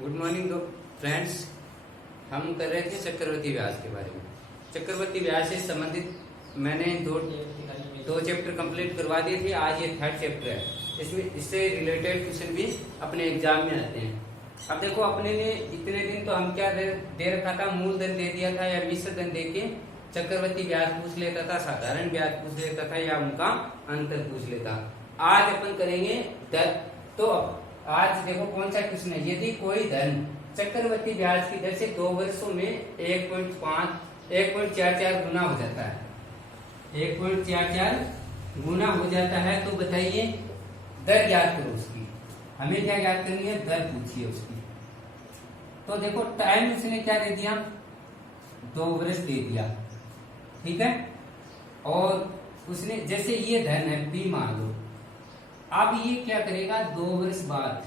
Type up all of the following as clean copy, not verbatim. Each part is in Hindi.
Good morning friends. हम कर रहे थे चक्रवर्ती ब्याज के बारे में। चक्रवर्ती ब्याज से संबंधित मैंने दो चैप्टर कंप्लीट करवा दिए थे। आज ये थर्ड चैप्टर है। इसमें इससे रिलेटेड क्वेश्चन भी अपने एग्जाम में आते हैं। अब देखो, अपने ने इतने दिन तो हम क्या दे रखा था, मूलधन दे दिया था या मिश्र धन दे के चक्रवर्ती ब्याज पूछ लेता था, साधारण ब्याज पूछ लेता था या उनका अंतर पूछ लेता। आज अपन करेंगे दर। तो आज देखो कौन सा क्वेश्चन है। यदि कोई धन चक्रवर्ती ब्याज की दर से 2 वर्षों में 1.44 गुना हो जाता है, 1.44 गुना हो जाता है, तो बताइए दर ज्ञात करो उसकी। हमें क्या ज्ञात करनी है? दर पूछिए उसकी। तो देखो टाइम उसने क्या दे दिया? 2 वर्ष दे दिया, ठीक है। और उसने जैसे ये धन है P मान लो, अब ये क्या करेगा? 2 वर्ष बाद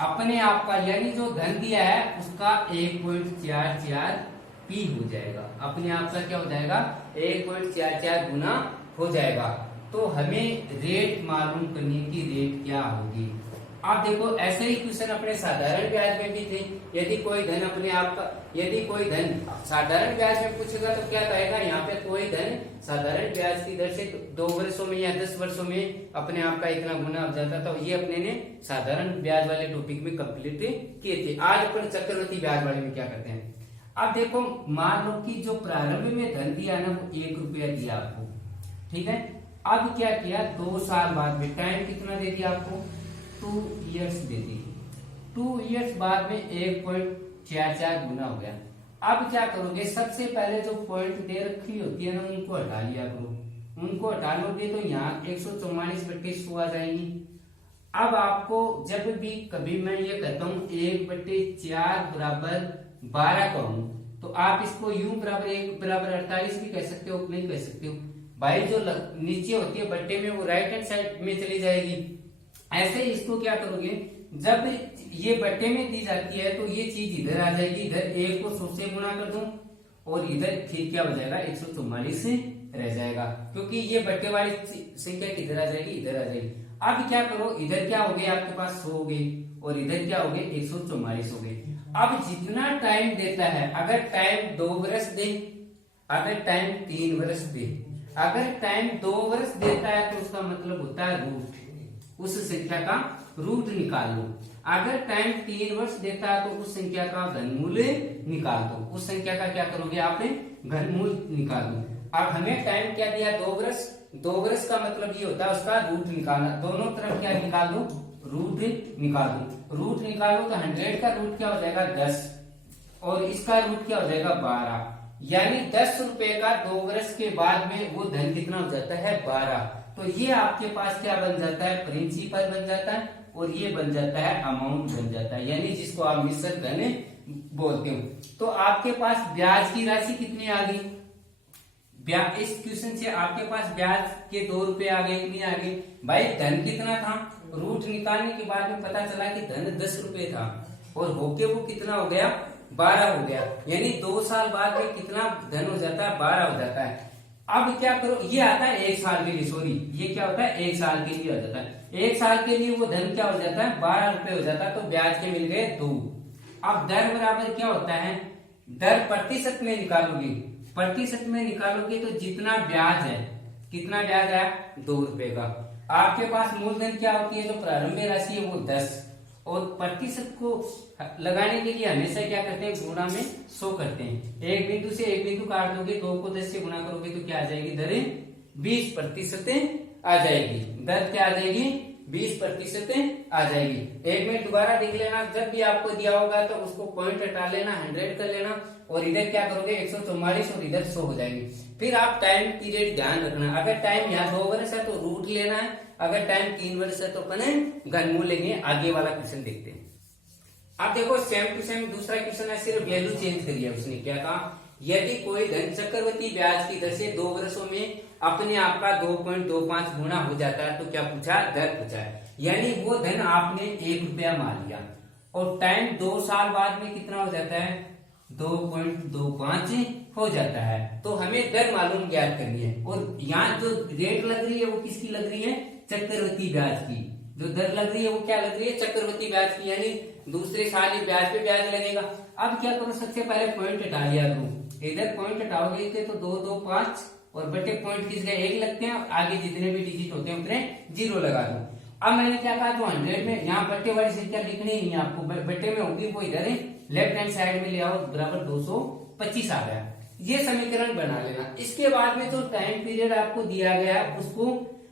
अपने आप का यानी जो धन दिया है उसका 1.44 P हो जाएगा। अपने आप का क्या हो जाएगा? 1.44 गुना हो जाएगा। तो हमें रेट मालूम करने की रेट क्या होगी। आप देखो ऐसे ही क्वेश्चन अपने साधारण ब्याज में भी थे। यदि कोई धन अपने आप का, यदि कोई धन साधारण ब्याज में पूछेगा तो क्या कहेगा? यहाँ पे कोई धन साधारण ब्याज की दर से 2 वर्षों में या 10 वर्षों में अपने आप का इतना गुना हो जाता था। तो ये अपने ने साधारण ब्याज वाले टॉपिक में कंप्लीट किए थे। आज अपन चक्रवर्ती ब्याज वाले में क्या करते हैं। अब देखो मान लो कि जो प्रारंभ में धन दिया ना वो 1 रुपया दिया आपको, ठीक है। अब क्या किया? 2 साल बाद में टाइम कितना दे दिया आपको? 2 इयर्स दे दी। 2 इयर्स बाद में 1.44 गुना हो गया। अब क्या करोगे? सबसे पहले जो पॉइंट दे रखी होती है ना उनको हटा लिया करो। उनको हटा लोगे तो यहाँ 144/100 आ जाएंगी। अब आपको जब भी कभी मैं ये कहता हूँ 1/4 बराबर 12 कहूं, तो आप इसको यूं बराबर 1 बराबर 48 भी कह सकते हो, नहीं कह सकते हो भाई। जो नीचे होती है बट्टे में वो राइट हैंड साइड में चली जाएगी। ऐसे ही इसको क्या करोगे? जब ये बट्टे में दी जाती है तो ये चीज इधर आ जाएगी। इधर 1 को 100 से गुना कर दूं और इधर फिर क्या हो जाएगा? 144 से रह जाएगा, क्योंकि ये बट्टे वाली संख्या किधर आ जाएगी? इधर आ जाएगी। अब क्या करो? इधर क्या हो गए? आपके पास 100 हो गए और इधर क्या हो गए? 144 हो गए। अब जितना टाइम देता है, अगर टाइम 2 वर्ष दे, अगर टाइम 3 वर्ष दे, अगर टाइम 2 वर्ष देता है तो उसका मतलब होता है रूट, उस संख्या का रूट निकाल लो। अगर टाइम 3 वर्ष देता है तो उस संख्या का घनमूल निकाल दो। उस संख्या का क्या करोगे? आप घनमूल निकाल दो। अब हमें टाइम क्या दिया? 2 वर्ष। 2 वर्ष का मतलब ये होता है उसका रूट निकालना। दोनों तरफ क्या निकाल दो? रूट निकाल दो। रूट निकालो तो 100 का रूट क्या हो जाएगा? 10 और इसका रूट क्या हो जाएगा? 12। यानी 10 रुपए का 2 वर्ष के बाद में वो धन कितना हो जाता है? 12। तो ये आपके पास क्या बन जाता है? प्रिंसिपल बन जाता है और ये बन जाता है अमाउंट बन जाता है, यानी जिसको आप मिश्र धन बोलते हो। तो आपके पास ब्याज की राशि कितनी आ गई? इस क्वेश्चन से आपके पास ब्याज के 2 रुपए आ गए। कितनी आ गई भाई? धन कितना था? रूट निकालने के बाद में पता चला कि धन 10 रुपए था और होके वो कितना हो गया? 12 हो गया। यानी 2 साल बाद में कितना धन हो जाता है? 12 हो जाता है। अब क्या करो? ये आता है 1 साल के लिए, सॉरी ये क्या होता है? 1 साल के लिए हो जाता है। 1 साल के लिए वो धन क्या हो जाता है? 12 रुपए हो जाता है। तो ब्याज के मिल गए 2। अब दर बराबर क्या होता है? दर प्रतिशत में निकालोगे। प्रतिशत में निकालोगे तो जितना ब्याज है, कितना ब्याज है? 2 रुपए का। आपके पास मूलधन क्या होती है? जो प्रारंभिक राशि है वो 10 और प्रतिशत को लगाने के लिए हमेशा क्या करते हैं? गुणा में 100 करते हैं। एक बिंदु से एक बिंदु काट दोगे, 2 को 10 से गुणा करोगे तो क्या आ जाएगी? दर 20% आ जाएगी। दर क्या आ जाएगी? 20% आ जाएगी। एक मिनट दोबारा देख लेना। जब भी आपको दिया होगा तो उसको पॉइंट हटा लेना, 100 कर लेना और इधर क्या करोगे? 144 और इधर 100 हो जाएंगे। फिर आप टाइम पीरियड ध्यान रखना। अगर टाइम यहाँ 2 वर्ष है तो रूट लेना है, अगर टाइम 3 वर्ष है तो अपन घनमूल लेंगे। आगे वाला क्वेश्चन देखते हैं। अब देखो सेम टू सेम दूसरा क्वेश्चन है, सिर्फ वैल्यू चेंज करी है। उसने क्या कहा? यदि कोई धन चक्रवर्ती ब्याज की दर से 2 वर्षों में अपने आप का 2.25 गुना हो जाता है तो क्या पूछा? दर पूछा है। यानी वो धन आपने 1 रुपया मान लिया और टाइम 2 साल बाद में कितना हो जाता है? 2.25 हो जाता है। तो हमें दर मालूम ज्ञात करनी है और यहाँ जो रेट लग रही है वो किसकी लग रही है? चक्रवर्ती ब्याज की। जो दर लग रही है वो क्या लग रही है, चक्रवृद्धि ब्याज की, यानी दूसरे साल ही ब्याज पे ब्याज लगेगा। अब क्या करो, सबसे पहले पॉइंट हटा लिया करो, इधर पॉइंट हटाओगे तो 2 2 5 और बटे पॉइंट किस गए 1 लगते हैं, आगे जितने भी डिजिट होते हैं उतने 0 लगा दो। अब मैंने क्या कहा, जो 100 में यहाँ बट्टे वाली संख्या लिखनी नहीं है आपको, बट्टे में होगी वो इधर है लेफ्ट हैंड साइड में ले आओ, बराबर 225 आ गया। ये समीकरण बना लेना। इसके बाद में जो टाइम पीरियड आपको दिया गया है उसको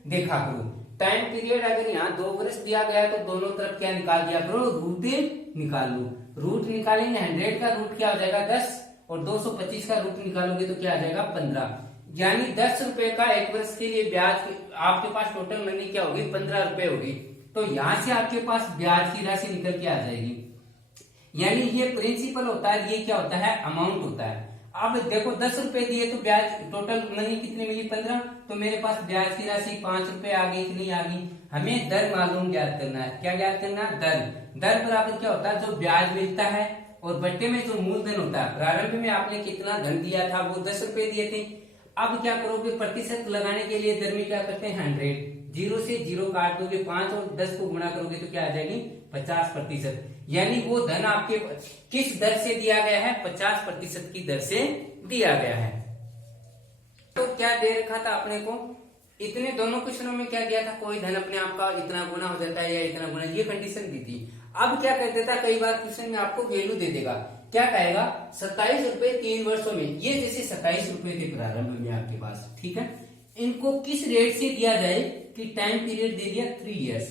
देखा करो। टाइम पीरियड अगर यहाँ 2 वर्ष दिया गया है तो दोनों तरफ क्या निकाल दिया करो, रूट निकाल लो। रूट निकालेंगे, 100 का रूट क्या हो जाएगा 10 और 225 का रूट निकालोगे तो क्या आ जाएगा 15, यानी 10 रुपए का 1 वर्ष के लिए ब्याज आपके पास टोटल मनी क्या होगी 15 रुपए होगी। तो यहाँ से आपके पास ब्याज की राशि निकल के आ जाएगी, यानी ये प्रिंसिपल होता है, ये क्या होता है अमाउंट होता है। अब देखो 10 रुपए दिए तो ब्याज टोटल मनी कितनी मिली 15, तो मेरे पास ब्याज की राशि 5 रुपए आ गई कि नहीं आ गई। हमें दर मालूम ज्ञात करना है, क्या ज्ञात करना है, दर बराबर क्या होता है, जो ब्याज मिलता है और बट्टे में जो मूलधन होता है। प्रारंभ में आपने कितना धन दिया था, वो 10 रुपए दिए थे। अब क्या करोगे, प्रतिशत लगाने के लिए दर में क्या करते हैं 100, 0 से 0 काट दोगे, 5 और 10 को गुणा करोगे तो क्या आ जाएगी 50%, यानी वो धन आपके किस दर से दिया गया है, 50% की दर से दिया गया है। तो क्या दे रखा था अपने को, इतने दोनों क्वेश्चनों में क्या दिया था, कोई धन अपने आप का इतना गुना हो जाता है या इतना गुना, ये कंडीशन दी थी। अब क्या कर देता, कई बार क्वेश्चन में आपको वैल्यू दे देगा, क्या कहेगा 27 रुपए 3 वर्षों में, ये जैसे 27 रुपए थे प्रारंभ में आपके पास, ठीक है, इनको किस रेट से दिया जाए कि टाइम पीरियड दे दिया 3 इयर्स,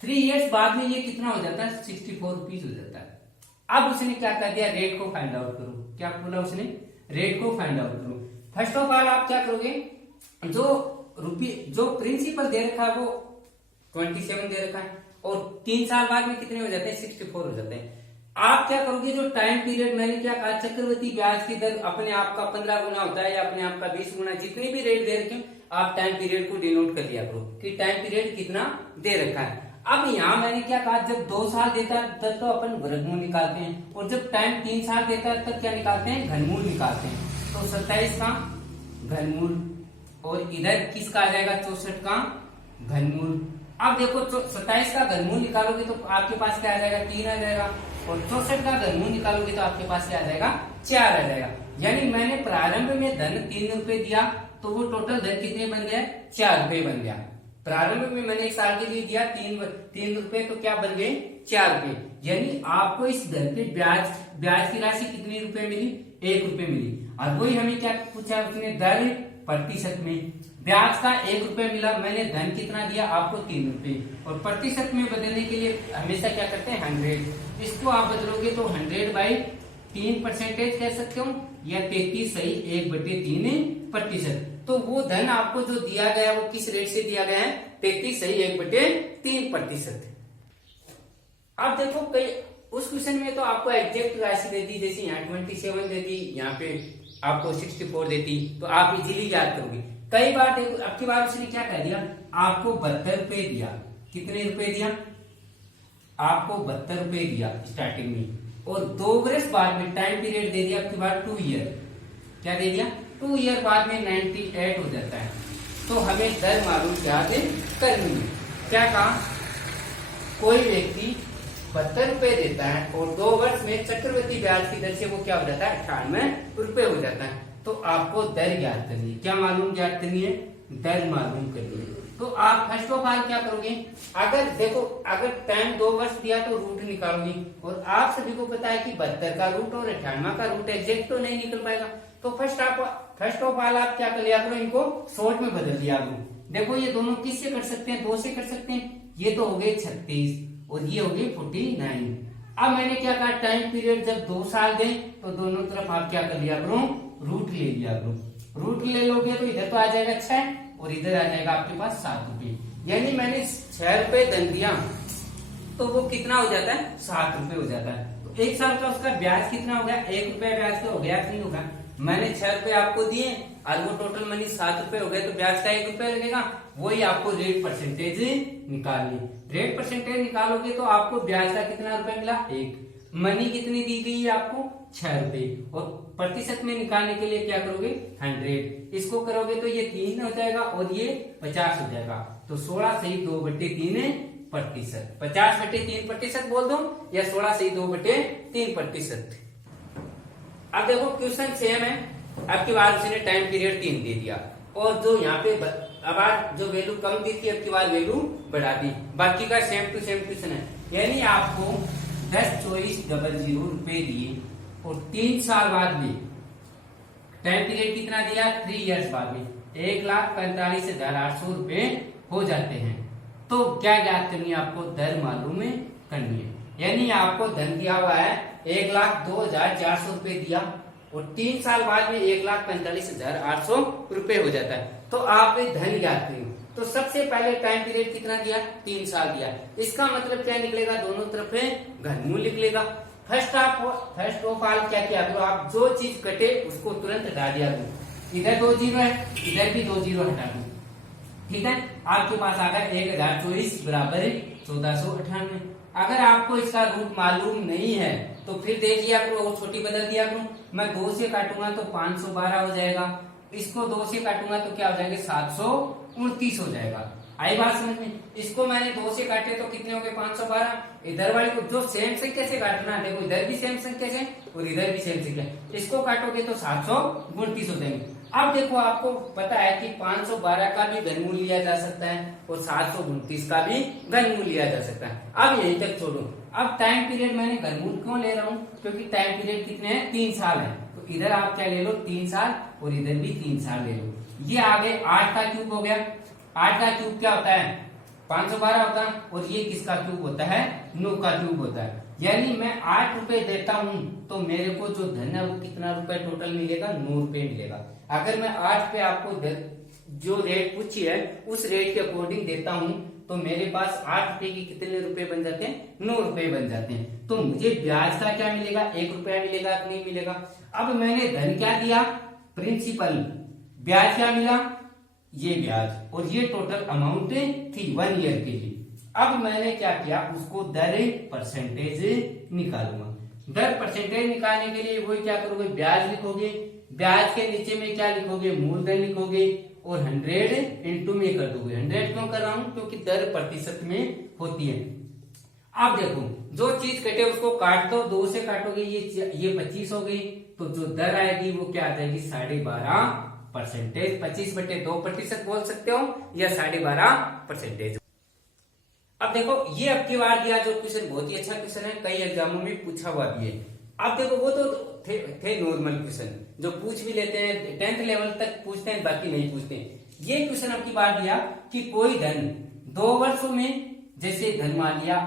3 इयर्स बाद में ये कितना हो जाता है 64 रुपीज हो जाता है। अब उसने क्या कर दिया, रेट को फाइंड आउट करो, क्या बोला उसने, रेट को फाइंड आउट करो। फर्स्ट ऑफ ऑल आप क्या करोगे, जो प्रिंसिपल दे रखा है वो 27 दे रखा है और 3 साल बाद में कितने हो जाते हैं 64 हो जाते हैं। आप क्या करोगे, जो टाइम पीरियड मैंने क्या कहा, चक्रवृद्धि ब्याज की दर अपने आप का 15 गुना होता है या अपने आप का 20 गुना, जितने भी रेट दे रखे आप टाइम पीरियड को डिनोट कर लिया करो कि टाइम पीरियड कितना दे रखा है। अब यहाँ मैंने क्या कहा, जब 2 साल देता है तब तो अपन वर्गमूल निकालते हैं, और जब टाइम 3 साल देता है तब क्या निकालते हैं, घनमूल निकालते हैं। तो 27 का घनमूल और इधर किसका आ जाएगा 64 का घनमूल। अब देखो 27 का घनमूल निकालोगे तो आपके पास क्या आ जाएगा 3 आ जाएगा, और 64 का घनमूल निकालोगे तो आपके पास क्या आ जाएगा 4 आ जाएगा। यानी मैंने प्रारंभ में धन 3 रुपए दिया तो वो टोटल धन कितने बन गया 4 रुपए बन गया। प्रारंभ में मैंने 1 साल के लिए दिया 3 रुपए, तो क्या बन गए 4 रुपए, यानी आपको इस धन के ब्याज की राशि कितनी रुपए मिली 1 रुपए मिली। और वही हमें क्या पूछा उसने, दर प्रतिशत में, ब्याज का 1 रुपए मिला, मैंने धन कितना दिया आपको 3 रुपए, और प्रतिशत में बदलने के लिए हमेशा क्या करते हैं 100, इसको आप बदलोगे तो 100/3% कह सकते हो, या 33 सही 1/3%। तो वो धन आपको जो दिया गया वो किस रेट से दिया गया है 33 सही 1/3%। अब देखो कई उस क्वेश्चन में तो आपको एग्जैक्ट राशि दे दी, जैसे यहाँ 27 दे दी, यहाँ पे आपको 64 देती, तो आप इजीली याद करोगे। कई बार देखो अब की बार उसने क्या कह दिया, आपको 72 रुपए दिया, कितने रुपए दिया आपको 72 रुपए दिया स्टार्टिंग में, और 2 वर्ष बाद में टाइम पीरियड दे दिया आपके बाद 2 ईयर, क्या दे दिया 2 ईयर बाद में 98 हो जाता है। तो हमें दर मालूम क्या दे करनी है, क्या कहा, कोई व्यक्ति 72 रुपए देता है और 2 वर्ष में चक्रवृद्धि ब्याज की दर से वो क्या हो जाता है 98 रुपए हो जाता है। तो आपको दर ज्ञात करनी है, क्या मालूम ज्ञात करनी है, दर मालूम करनी है। तो आप फर्स्ट ऑफ ऑल क्या करोगे, अगर देखो अगर टाइम 2 वर्ष दिया तो रूट निकालोगे, और आप सभी को पता है कि 72 का रूट और 98 का रूट एग्जैक्ट तो नहीं निकल पाएगा। तो फर्स्ट ऑफ ऑल आप क्या कर लिया करो, इनको शॉर्ट में बदल दिया करो। देखो ये दोनों किससे कर सकते हैं, 2 से कर सकते हैं, ये तो हो गए 36 और ये हो गई 49। अब मैंने क्या कहा, टाइम पीरियड जब 2 साल दें तो दोनों तरफ आप क्या कर लिया करो, रूट ले लिया करो। रूट ले लोगे तो इधर तो आ जाएगा 6 और इधर आ जाएगा आपके पास 7 रुपए, यानी मैंने 6 रुपए धन दिया तो वो कितना हो जाता है 7 रुपए हो जाता है। तो 1 साल का उसका ब्याज कितना हो गया, 1 रुपया ब्याज का हो गया नहीं होगा, मैंने 6 रुपए आपको दिए और वो टोटल मनी 7 रुपए हो गए, तो ब्याज का 1 रुपया लगेगा। वही आपको रेट परसेंटेज निकालनी, रेट परसेंटेज निकालोगे तो आपको ब्याज का कितना रुपए मिला 1, मनी कितनी दी गई है आपको 6 रुपए, और प्रतिशत में निकालने के लिए क्या करोगे 100, इसको करोगे तो ये 3 हो जाएगा और ये 50 हो जाएगा। तो 16 सही 2/3 प्रतिशत, 50/3% बोल दो या 16/2/3%। अब देखो क्वेश्चन सेम है, अब की बार उसने टाइम पीरियड 3 दे दिया और जो यहाँ पे अब जो वैल्यू कम दी थी अब की बार वैल्यू बढ़ा दी, बाकी का सेम टू सेम क्वेश्चन है। यानी आपको 10,24,00 रुपए दिए और 3 साल बाद में टाइम पीरियड कितना दिया, 3 इयर्स बाद में 1,45,800 रुपए हो जाते हैं। तो क्या ज्ञात करनी है आपको, दर मालूम करनी है। यानी आपको धन दिया हुआ है 1,02,400 रुपए दिया और 3 साल बाद में 1,45,800 रुपए हो जाता है। तो आप धन ज्ञात करिए। तो सबसे पहले टाइम पीरियड कितना दिया, 3 साल दिया। इसका मतलब क्या निकलेगा, दोनों तरफ घनमूल निकलेगा। फर्स्ट ऑफ ऑल क्या किया करो, आप जो चीज कटे उसको तुरंत हटा दिया करो। इधर 2 जीरो है, इधर भी 2 जीरो हटा दो, ठीक है। आपके पास आ गया 1,024 बराबर 1498। अगर आपको इसका रूट मालूम नहीं है तो फिर देख लिया करो और छोटी बदल दिया करो। मैं 2 से काटूंगा तो 512 हो जाएगा, इसको 2 से काटूंगा तो क्या हो जाएंगे 729 हो जाएगा। आई बात समझ में। इसको मैंने 2 से काटे तो कितने हो गए 512। इधर वाले को जो सेम संख्या से काटना, देखो इधर भी सेम संख्या से और इधर भी सेम संख्या, इसको काटोगे तो 729 हो जाएंगे। अब देखो आपको पता है कि 512 का भी घनमूल लिया जा सकता है और 729 का भी घनमूल लिया जा सकता है। अब यहीं तक छोड़ो। अब टाइम पीरियड मैंने घनमूल क्यों ले रहा हूं, क्योंकि टाइम पीरियड कितने हैं, 3 साल है। तो इधर आप क्या ले लो 3 साल और इधर भी 3 साल ले लो। ये आगे 8 का क्यूब हो गया। 8 का क्यूब क्या होता है, 512 होता है और ये किसका क्यूब होता है, 9 का क्यूब होता है। यानी मैं 8 रुपए देता हूं तो मेरे को जो धन है वो कितना रुपए टोटल मिलेगा, 9 रुपए मिलेगा। अगर मैं 8 पे आपको जो रेट पूछी है उस रेट के अकॉर्डिंग देता हूं तो मेरे पास 8 रुपए की कितने रुपए बन जाते हैं, 9 रुपए बन जाते हैं। तो मुझे ब्याज का क्या मिलेगा, 1 रुपया मिलेगा कि नहीं मिलेगा। अब मैंने धन क्या दिया, प्रिंसिपल, ब्याज क्या मिला, ये ब्याज और ये टोटल अमाउंट थी 1 ईयर के लिए। अब मैंने क्या किया, उसको दर परसेंटेज निकालूंगा। दर परसेंटेज निकालने के लिए वही क्या करोगे, ब्याज लिखोगे, ब्याज के नीचे में क्या लिखोगे, मूलधन लिखोगे और 100 इंटू में कर दोगे। 100 क्यों कर रहा हूं, क्योंकि दर प्रतिशत में होती है। अब देखो जो चीज कटे उसको काट दो, 2 से काटोगे ये 25 हो गई, तो जो दर आएगी वो क्या आ जाएगी 12.5%। 25/2% बोल सकते हो या 12.5%। अब देखो ये अब की बार दिया जो क्वेश्चन बहुत ही अच्छा क्वेश्चन है, कई एग्जामों में पूछा हुआ भी है। अब देखो वो तो थे नॉर्मल क्वेश्चन जो पूछ भी लेते हैं, 10th लेवल तक पूछते हैं, बाकी नहीं पूछते हैं। ये क्वेश्चन अब की बार दिया कि कोई धन 2 वर्षों में, जैसे धन मान लिया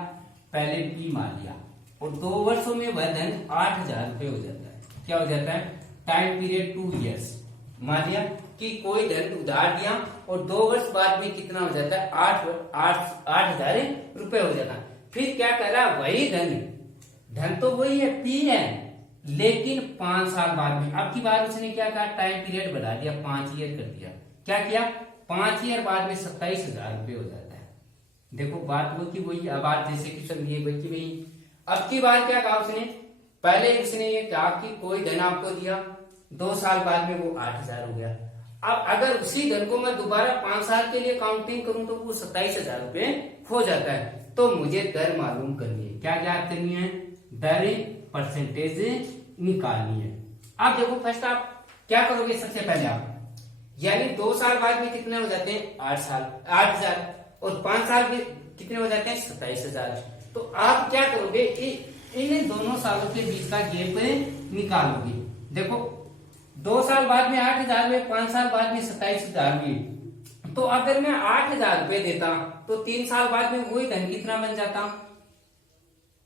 पहले P मान लिया और 2 वर्षों में वह धन 8,000 रुपए हो जाता है। क्या हो जाता है, टाइम पीरियड 2 इयर्स। मान लिया कि कोई धन उधार दिया और 2 वर्ष बाद में कितना हो जाता है, 8,000 रुपए हो जाता है। फिर क्या कर रहा, वही धन तो वही है, P है, लेकिन 5 साल बाद में। अब की बार उसने क्या कहा, टाइम पीरियड बढ़ा दिया, 5 ईयर कर दिया। क्या किया, 5 ईयर बाद में 27,000 रुपए हो जाता है। देखो बात वो की वही, अब बात जैसे क्वेश्चन दिए वही की वही। अब की बार क्या कहा उसने, पहले उसने ये कहा कि कोई धन आपको दिया, 2 साल बाद में वो 8,000 हो गया। अब अगर उसी धन को मैं दोबारा 5 साल के लिए काउंटिंग करूं तो वो 27,000 रुपए हो जाता है। तो मुझे दर मालूम करनी है, क्या ज्ञात करनी है, दर परसेंटेज निकालनी है। अब देखो फर्स्ट आप क्या करोगे, सबसे पहले आप यानी 2 साल बाद में कितने हो जाते हैं, 8,000 और 5 साल में कितने हो जाते हैं, 27,000। तो आप क्या करोगे, इन दोनों सालों के बीच का गैप निकालोगे। देखो 2 साल बाद में 8,000 हुए, 5 साल बाद में 27,000 हुए। तो अगर मैं 8,000 रुपए देता तो 3 साल बाद में वही धन कितना बन जाता,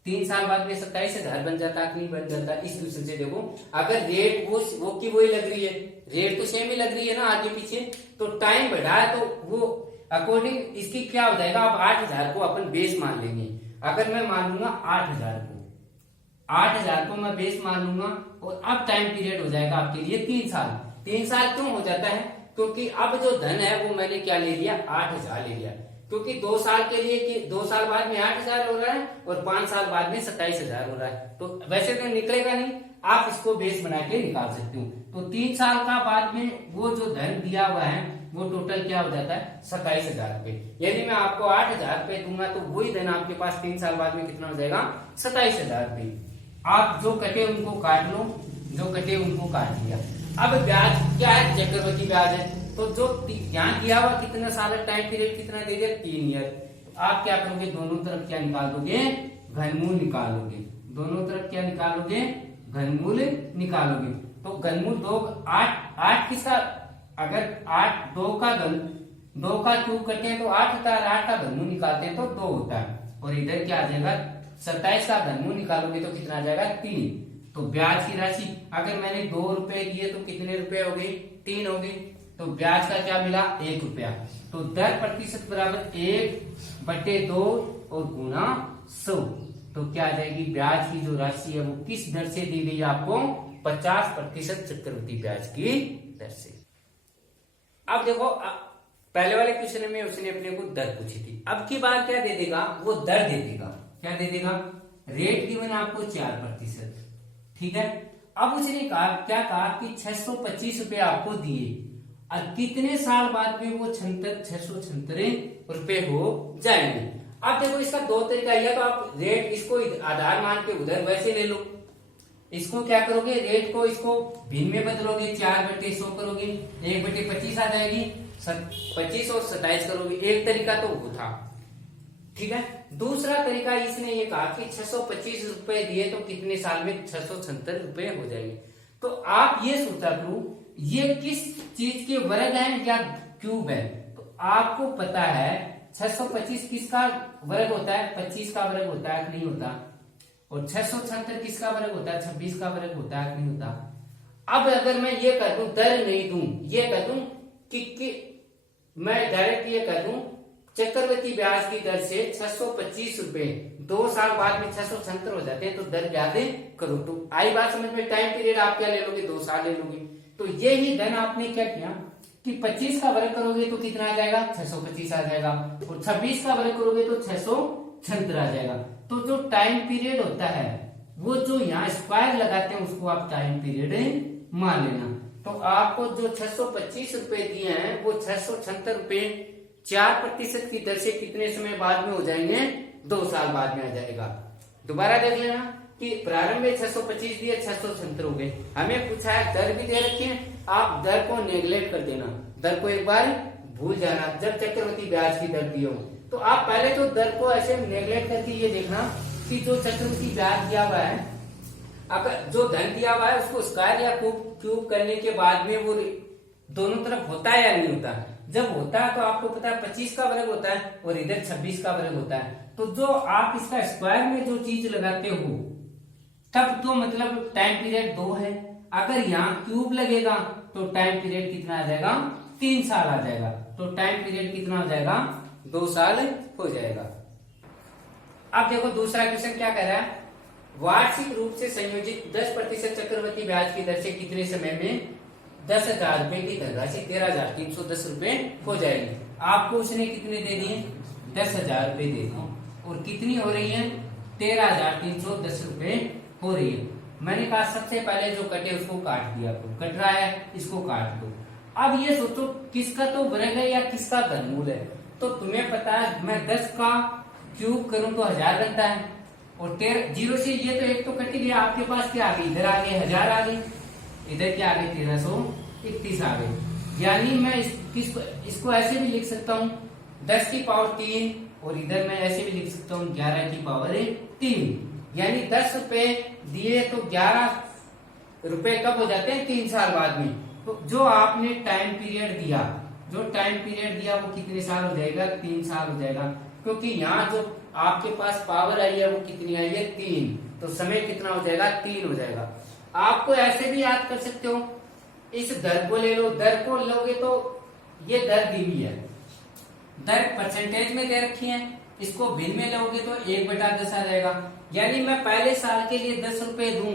3 साल बाद में 27,000 बन जाता कि नहीं बन जाता। इस क्वेश्चन से देखो अगर रेट वो की वही लग रही है, रेट तो सेम ही लग रही है ना आगे पीछे, तो टाइम बढ़ा है तो वो अकॉर्डिंग इसकी क्या हो जाएगा, अब 8,000 को अपन बेस मान लेंगे। अगर मैं मान लूंगा 8,000 को मैं बेस मान लूंगा और अब टाइम पीरियड हो जाएगा आपके लिए 3 साल। 3 साल क्यों हो जाता है, क्योंकि अब जो धन है वो मैंने क्या ले लिया, 8,000 ले लिया। क्योंकि 2 साल के लिए कि 2 साल बाद में 8,000 हो रहा है और 5 साल बाद में 27,000 हो रहा है, तो वैसे तो निकलेगा नहीं, आप इसको बेस बना के निकाल सकते हो। तो 3 साल का बाद में वो जो धन दिया हुआ है वो टोटल क्या हो जाता है 27,000 रुपए। यानी मैं आपको 8,000 रुपए दूंगा तो वही धन आपके पास 3 साल बाद में कितना हो जाएगा 27,000 रुपए। आप जो कटे उनको काट लो, जो कटे उनको काट लिया। अब ब्याज क्या है, चक्रवृद्धि ब्याज है। तो जो यहाँ दिया हुआ कितना साल टाइम पीरियड कितना दे दिया 3 ईयर। आप क्या करोगे, दोनों तरफ क्या निकाल दोगे, घनमूल निकालोगे। दोनों तरफ क्या निकालोगे, घनमूल निकालोगे। तो घनमूल 2 8 किसका, अगर 8 2 का क्यूब करते हैं तो 8 होता है, 8 का घनमूल निकालते हैं तो 2 होता है। और इधर क्या आ जाएगा 27 का घनमूल निकालोगे तो कितना आ जाएगा 3। तो ब्याज की राशि अगर मैंने 2 रुपए दिए तो कितने रुपए हो गए 3 हो गए। तो ब्याज का क्या मिला 1 रुपया। तो दर प्रतिशत बराबर 1/2 और गुना 100। तो क्या आ जाएगी, ब्याज की जो राशि है वो किस दर से दी गई आपको, 50% चक्रवृद्धि ब्याज की दर से। अब देखो पहले वाले क्वेश्चन में उसने अपने को दर पूछी थी, अब की बार क्या दे देगा, वो दर दे देगा। क्या दे देगा, रेट गिवन आपको 4%, ठीक है। अब उसने कहा क्या कहा कि 625 रुपए आपको दिए और कितने साल बाद में वो 676 रुपए हो जाएंगे। अब देखो इसका 2 तरीका, या तो आप रेट इसको आधार मान के उधर वैसे ले लो, इसको क्या करोगे, रेट को इसको भिन्न में बदलोगे, 4/100 करोगे, 1/25 आ जाएगी, 25 और 27 करोगे। एक तरीका तो वो था, ठीक है। दूसरा तरीका इसने ये कहा कि 625 रुपए दिए तो कितने साल में 676 रुपए हो जाएंगे। तो आप ये सोचा करो ये किस चीज के वर्ग है या क्यूब है। तो आपको पता है 625 किसका वर्ग होता है, 25 का वर्ग होता है कि नहीं होता, और 676 किसका वर्ग होता है, 26 का वर्ग होता है कि नहीं होता। अब अगर मैं ये कर दूं, दर नहीं दूं, ये कर दूं कि मैं डायरेक्ट ये कर दूं चक्रवृद्धि ब्याज की दर से 625 रुपए 2 साल बाद में 676 हो जाते हैं, तो दर ब्याज करो। तो आई बात समझ में, टाइम पीरियड आप क्या ले लोगे, 2 साल ले लोगे। तो ये ही धन आपने क्या किया कि 25 का वर्ग करोगे तो कितना आ जाएगा 625 आ जाएगा, और 26 का वर्ग करोगे तो 676 आ जाएगा। तो जो टाइम पीरियड होता है वो जो यहाँ स्क्वायर लगाते हैं उसको आप टाइम पीरियड मान लेना। तो आपको जो 625 रुपए दिए हैं वो 676 रुपए 4% की दर से कितने समय बाद में हो जाएंगे, 2 साल बाद में आ जाएगा। दोबारा देख लेना कि प्रारंभ में 625 दिए 676 हो गए, हमें पूछा है दर भी दे रखी है, आप दर को नेग्लेक्ट कर देना, दर को एक बार भूल जाना जब चक्रवृद्धि ब्याज की दर दी हो। तो आप पहले तो दर को ऐसे नेग्लेक्ट करके ये देखना कि जो चक्रवृद्धि ब्याज दिया हुआ है, अगर जो धन दिया हुआ है उसको स्क्वायर या क्यूब करने के बाद में वो दोनों तरफ होता है या नहीं होता। जब होता है तो आपको पता है 25 का वर्ग होता है और इधर 26 का वर्ग होता है। तो जो आप इसका स्क्वायर में जो चीज लगाते हो तब तो मतलब टाइम पीरियड 2 है। अगर यहाँ क्यूब लगेगा तो टाइम पीरियड कितना आ जाएगा 3 साल आ जाएगा। तो टाइम पीरियड कितना हो जाएगा 2 साल हो जाएगा। अब देखो दूसरा क्वेश्चन क्या कह रहा है, वार्षिक रूप से संयोजित 10% चक्रवृद्धि ब्याज की दर से कितने समय में 10,000 रुपए की धनराशि 13,310 रुपए हो जाएगी। आपको उसने कितने दे दिए 10,000 रुपए दे दिए और कितनी हो रही है 13,310 रुपए हो रही है। मैंने कहा सबसे पहले जो कटे उसको काट दिया, कट रहा है इसको काट दो। अब ये सोचो किसका तो वर्ग है या किसका घनमूल है। तो तुम्हें पता है मैं 10 का क्यूब करूं तो 1000 बनता है, और 0 से ये तो एक तो कट गया, आपके पास क्या आ गई, इधर आ गए 1000 आ गई, इधर क्या आ गई 1331 आ गई। यानी मैं इसको ऐसे भी लिख सकता हूँ 10 की पावर 3, और इधर मैं ऐसे भी लिख सकता हूँ 11 की पावर 3। यानी 10 रुपए दिए तो 11 रुपए कब हो जाते हैं 3 साल बाद में। तो जो आपने टाइम पीरियड दिया, जो टाइम पीरियड दिया वो कितने साल हो जाएगा 3 साल हो जाएगा, क्योंकि यहाँ जो आपके पास पावर आई है वो कितनी आई है 3, तो समय कितना हो जाएगा 3 हो जाएगा। आपको ऐसे भी याद कर सकते हो, इस दर को ले लो, दर को लोगे तो ये दर दी हुई है, दर परसेंटेज में दे रखी है, इसको भिन्न में लोगे तो 1/10 आ जाएगा। यानी मैं पहले साल के लिए 10 रुपए दूं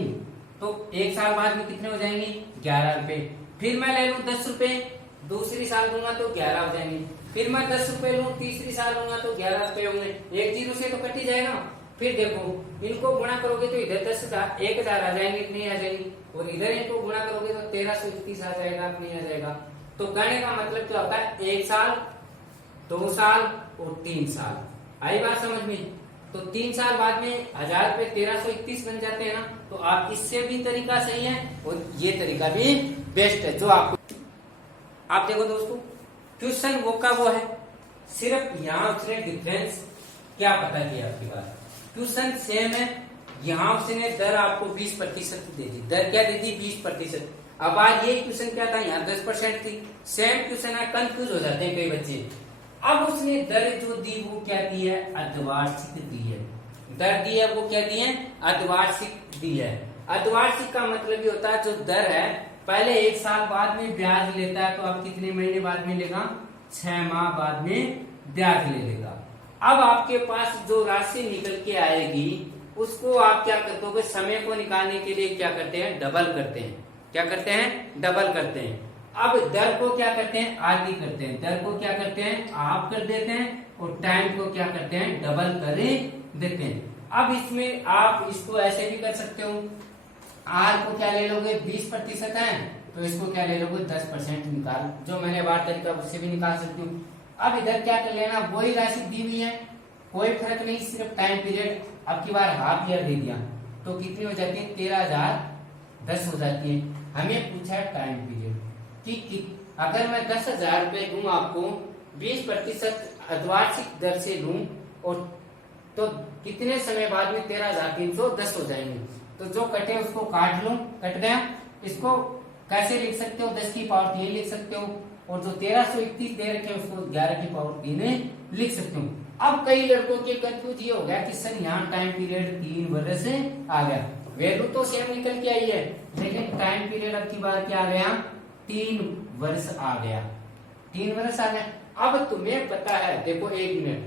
तो 1 साल बाद में कितने हो जाएंगे 11 रुपए। फिर मैं ले लूं 10 रुपए, दूसरी साल दूंगा तो 11 हो जाएंगे। फिर मैं 10 रुपए लूं, तीसरी साल लूंगा तो 11 रुपए होंगे। एक 0 से तो कट ही जाएगा। फिर देखो इनको गुणा करोगे तो इधर 10,000 आ जाएंगे, नहीं आ जाएंगे, और इधर इनको गुणा करोगे तो 1331 आ जाएगा, नहीं आ जाएगा। तो करने का मतलब क्या होता है, 1 साल, 2 साल और 3 साल। आई बात समझ में? तो 3 साल बाद में 1000 पे 1331 बन जाते हैं ना। तो आप इससे भी तरीका सही है और ये तरीका भी बेस्ट है जो आपको। आप देखो दोस्तों, क्वेश्चन वो का वो है, सिर्फ यहाँ उसने डिफरेंस क्या पता किया आपकी बात। क्वेश्चन सेम है, यहाँ उसने दर आपको 20% दे दी, दर क्या दे दी 20%। अब आज ये क्वेश्चन क्या था, यहाँ 10% थी। सेम क्वेश्चन है, कंफ्यूज हो जाते हैं कई बच्चे। अब उसने दर जो दी वो क्या दी है, अर्धवार्षिक दी है। दर दी है वो क्या दी है, अर्धवार्षिक दी है। अर्धवार्षिक का मतलब ये होता है जो दर है पहले 1 साल बाद में ब्याज लेता है, तो आप कितने महीने बाद में लेगा, 6 माह बाद में ब्याज ले लेगा। अब आपके पास जो राशि निकल के आएगी उसको आप क्या करते हो, समय को निकालने के लिए क्या करते हैं, डबल करते हैं। क्या करते हैं, डबल करते हैं। अब दर को क्या करते हैं, आगे करते हैं। दर को क्या करते हैं, आप कर देते हैं और टाइम को क्या करते हैं, डबल कर देते हैं। अब इसमें आप इसको ऐसे भी कर सकते हो, आर को क्या ले लोगे 20% है तो इसको क्या ले लोगे 10% निकाल, जो मैंने बात तरीका उससे भी निकाल सकती हूँ। अब इधर क्या कर लेना, वही राशि दी हुई है, कोई फर्क नहीं, सिर्फ टाइम पीरियड अब की बार हाफ ईयर दे दिया तो कितनी हो जाती है, 13,010 हो जाती है। हमें पूछा है टाइम पीरियड कि अगर मैं 10,000 रुपए दूं आपको 20% अर्धवार्षिक दर से लूं और तो कितने समय बाद में 13,310 हो जाएंगे। तो जो कटे उसको काट लो, कट गया। इसको कैसे लिख सकते हो, 10 की पावर 3 लिख सकते हो और जो 1331 दे रखे उसको 11 की पावर 3 लिख सकते हो। अब कई लड़कों के कंफ्यूज ये हो गया कि सर यहाँ टाइम पीरियड 3 वर्ष आ गया, वैल्यू तो सेम निकल के आई है लेकिन टाइम पीरियड अब की बार क्या आ गया, 3 वर्ष आ गया, 3 वर्ष आ गया। अब तुम्हें पता है, देखो 1 मिनट,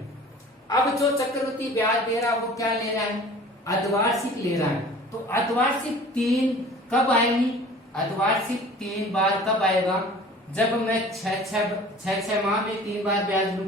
अब जो चक्रवृद्धि ब्याज दे रहा है वो क्या ले रहा है, अर्धवार्षिक ले रहा है। तो अर्धवार्षिक 3 कब आएंगी, अर्धवार्षिक 3 बार कब आएगा, जब मैं 6 माह में 3 बार ब्याज लूं।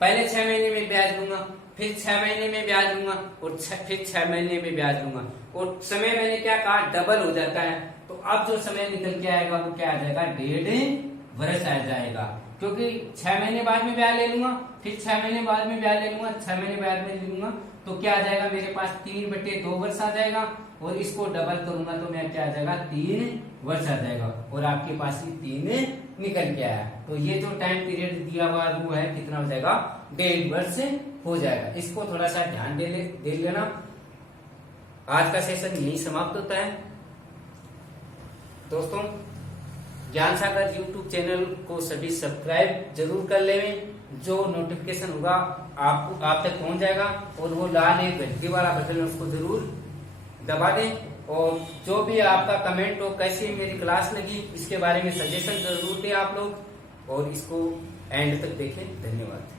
पहले 6 महीने में ब्याज लूंगा, फिर 6 महीने में ब्याज लूंगा और फिर 6 महीने में ब्याज लूंगा और समय मैंने क्या कहा, डबल हो जाता है। तो अब जो समय निकल के आएगा वो क्या आ जाएगा, 1.5 वर्ष आ जाएगा, क्योंकि 6 महीने बाद में ब्याज ले लूंगा, फिर 6 महीने बाद में ब्याज ले लूंगा, 6 महीने बाद में ले लूंगा, तो क्या आ जाएगा मेरे पास 3/2 वर्ष आ जाएगा और इसको डबल करूंगा तो मैं क्या आ जाएगा, 3 वर्ष आ जाएगा और आपके पास ही 3 निकल के आया। तो ये जो टाइम पीरियड दिया हुआ वो है कितना हो जाएगा, 1.5 वर्ष हो जाएगा। इसको थोड़ा सा ध्यान दे लेना। आज का सेशन यही समाप्त होता है दोस्तों। ज्ञान सागर यूट्यूब चैनल को सभी सब्सक्राइब जरूर कर लें, जो नोटिफिकेशन होगा आप तक पहुंच जाएगा और वो लाल एक घंटी वाला बटन उसको जरूर दबा दें। और जो भी आपका कमेंट हो, कैसी मेरी क्लास लगी, इसके बारे में सजेशन जरूर दें आप लोग और इसको एंड तक देखें। धन्यवाद।